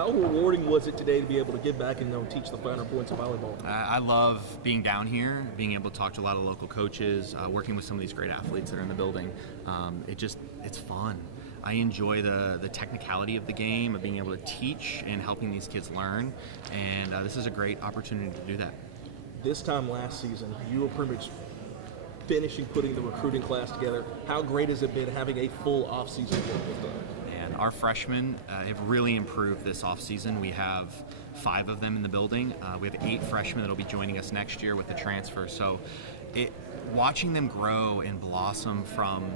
How rewarding was it today to be able to give back and teach the finer points of volleyball? I love being down here, being able to talk to a lot of local coaches, working with some of these great athletes that are in the building. It's fun. I enjoy the technicality of the game, of being able to teach and helping these kids learn, and this is a great opportunity to do that. This time last season, you were pretty much finishing putting the recruiting class together. How great has it been having a full offseason with them? And our freshmen have really improved this offseason. We have 5 of them in the building. We have 8 freshmen that will be joining us next year with the transfer. So watching them grow and blossom from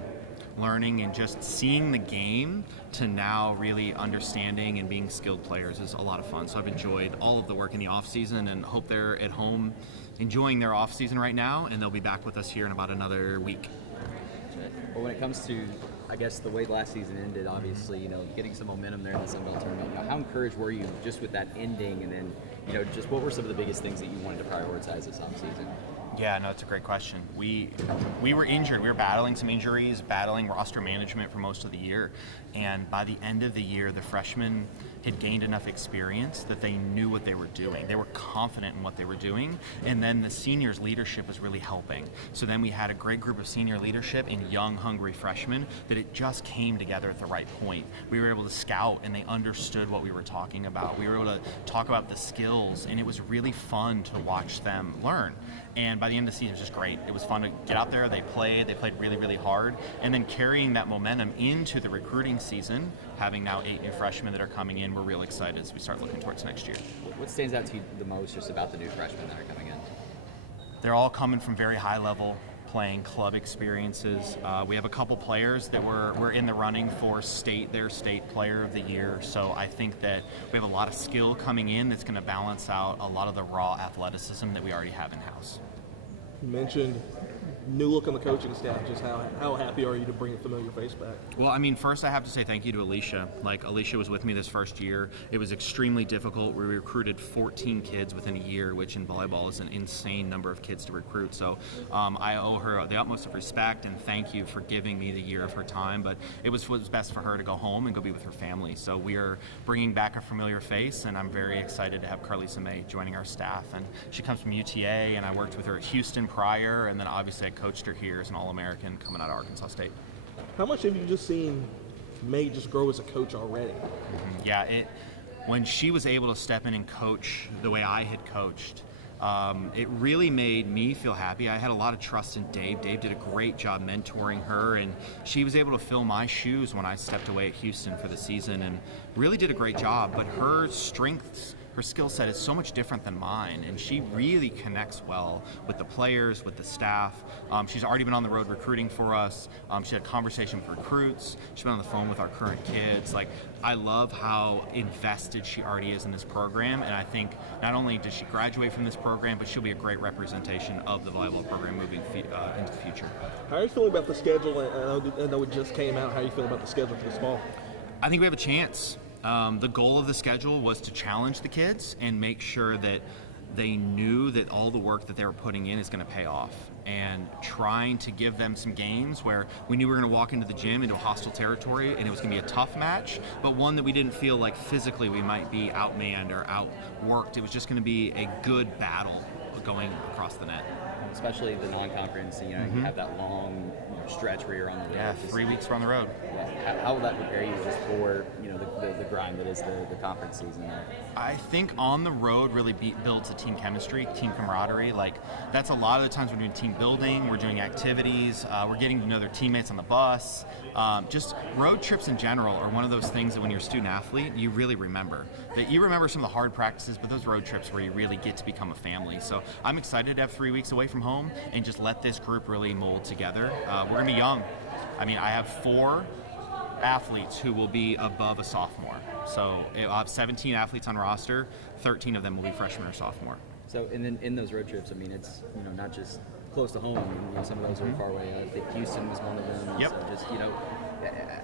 learning and just seeing the game to now really understanding and being skilled players is a lot of fun. So I've enjoyed all of the work in the off season and hope they're at home enjoying their off season right now, and they'll be back with us here in about another week. Well, when it comes to, I guess, the way last season ended, obviously, getting some momentum there in the Sun Belt tournament, how encouraged were you just with that ending, and then, just what were some of the biggest things that you wanted to prioritize this offseason? Yeah, no, it's a great question. We were injured. We were battling some injuries, battling roster management for most of the year. And by the end of the year, the freshmen had gained enough experience that they knew what they were doing. They were confident in what they were doing. And then the seniors' leadership was really helping. So then we had a great group of senior leadership and young, hungry freshmen that it just came together at the right point. We were able to scout, and they understood what we were talking about. We were able to talk about the skills, and it was really fun to watch them learn. And by the end of the season, it was just great. It was fun to get out there. They played really, really hard. And then carrying that momentum into the recruiting season, having now 8 new freshmen that are coming in, we're real excited as we start looking towards next year. What stands out to you the most just about the new freshmen that are coming in? They're all coming from very high level playing club experiences. We have a couple players that were in the running for their state player of the year. So I think that we have a lot of skill coming in that's going to balance out a lot of the raw athleticism that we already have in-house. You mentioned new look on the coaching staff. Just how happy are you to bring a familiar face back? Well, I mean, first I have to say thank you to Alicia. Alicia was with me this first year. It was extremely difficult. We recruited 14 kids within a year, which in volleyball is an insane number of kids to recruit. So I owe her the utmost of respect and thank you for giving me the year of her time. But it was best for her to go home and go be with her family. So we are bringing back a familiar face, and I'm very excited to have Carlisa May joining our staff. And she comes from UTA, and I worked with her at Houston prior, and then obviously I coached her here as an All-American coming out of Arkansas State. How much have you just seen May just grow as a coach already? Mm-hmm. Yeah, when she was able to step in and coach the way I had coached, it really made me feel happy. I had a lot of trust in Dave. Dave did a great job mentoring her, and she was able to fill my shoes when I stepped away at Houston for the season and really did a great job. But her strengths, her skill set is so much different than mine, and she really connects well with the players, with the staff. She's already been on the road recruiting for us. She had a conversation with recruits. She's been on the phone with our current kids. I love how invested she already is in this program, and I think not only does she graduate from this program, but she'll be a great representation of the volleyball program moving into the future. How are you feeling about the schedule? I know it just came out. How are you feeling about the schedule for this fall? I think we have a chance. The goal of the schedule was to challenge the kids and make sure that they knew that all the work that they were putting in is going to pay off, and trying to give them some games where we knew we were going to walk into the gym into a hostile territory and it was going to be a tough match, but one that we didn't feel like physically we might be outmanned or outworked. It was just going to be a good battle going across the net. Especially the non-conference, you have that long stretch where you're on the road. Yeah, 3 weeks we're on the road. Yeah. How will that prepare you just for the grind that is the conference season there? I think on the road really builds a team chemistry, team camaraderie. That's a lot of the times we're doing team building, we're doing activities, we're getting to know their teammates on the bus. Just road trips in general are one of those things that when you're a student athlete, you really remember. That you remember some of the hard practices, but those road trips where you really get to become a family. So I'm excited to have 3 weeks away from home and just let this group really mold together. We're going to be young. I mean, I have 4 athletes who will be above a sophomore. So I'll have 17 athletes on roster, 13 of them will be freshmen or sophomore. So and then in those road trips, I mean, it's not just close to home. I mean, some of those are far away. I think Houston was one of them. Yep. So just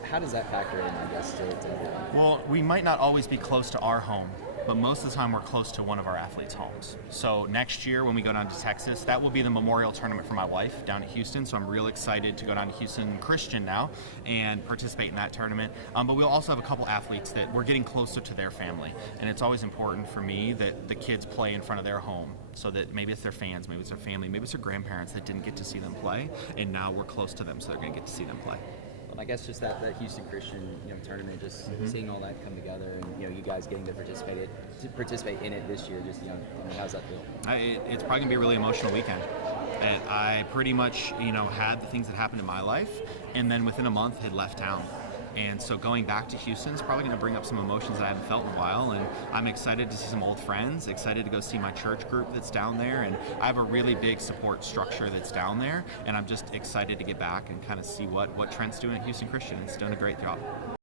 how does that factor in, I guess, to everything? Well, we might not always be close to our home, but most of the time we're close to one of our athletes' homes. So next year when we go down to Texas, that will be the memorial tournament for my wife down at Houston. So I'm real excited to go down to Houston Christian now and participate in that tournament. But we'll also have a couple athletes that we're getting closer to their family. And it's always important for me that the kids play in front of their home, so that maybe it's their fans, maybe it's their family, maybe it's their grandparents that didn't get to see them play, and now we're close to them, so they're going to get to see them play. Well, I guess just that Houston Christian tournament, just seeing all that come together, and you guys getting to participate in it this year. Just how's that feel? It's probably gonna be a really emotional weekend. And I pretty much had the things that happened in my life, and then within a month had left town. And so going back to Houston is probably going to bring up some emotions that I haven't felt in a while, and I'm excited to see some old friends, excited to go see my church group that's down there, and I have a really big support structure that's down there, and I'm just excited to get back and kind of see what Trent's doing at Houston Christian. It's doing a great job.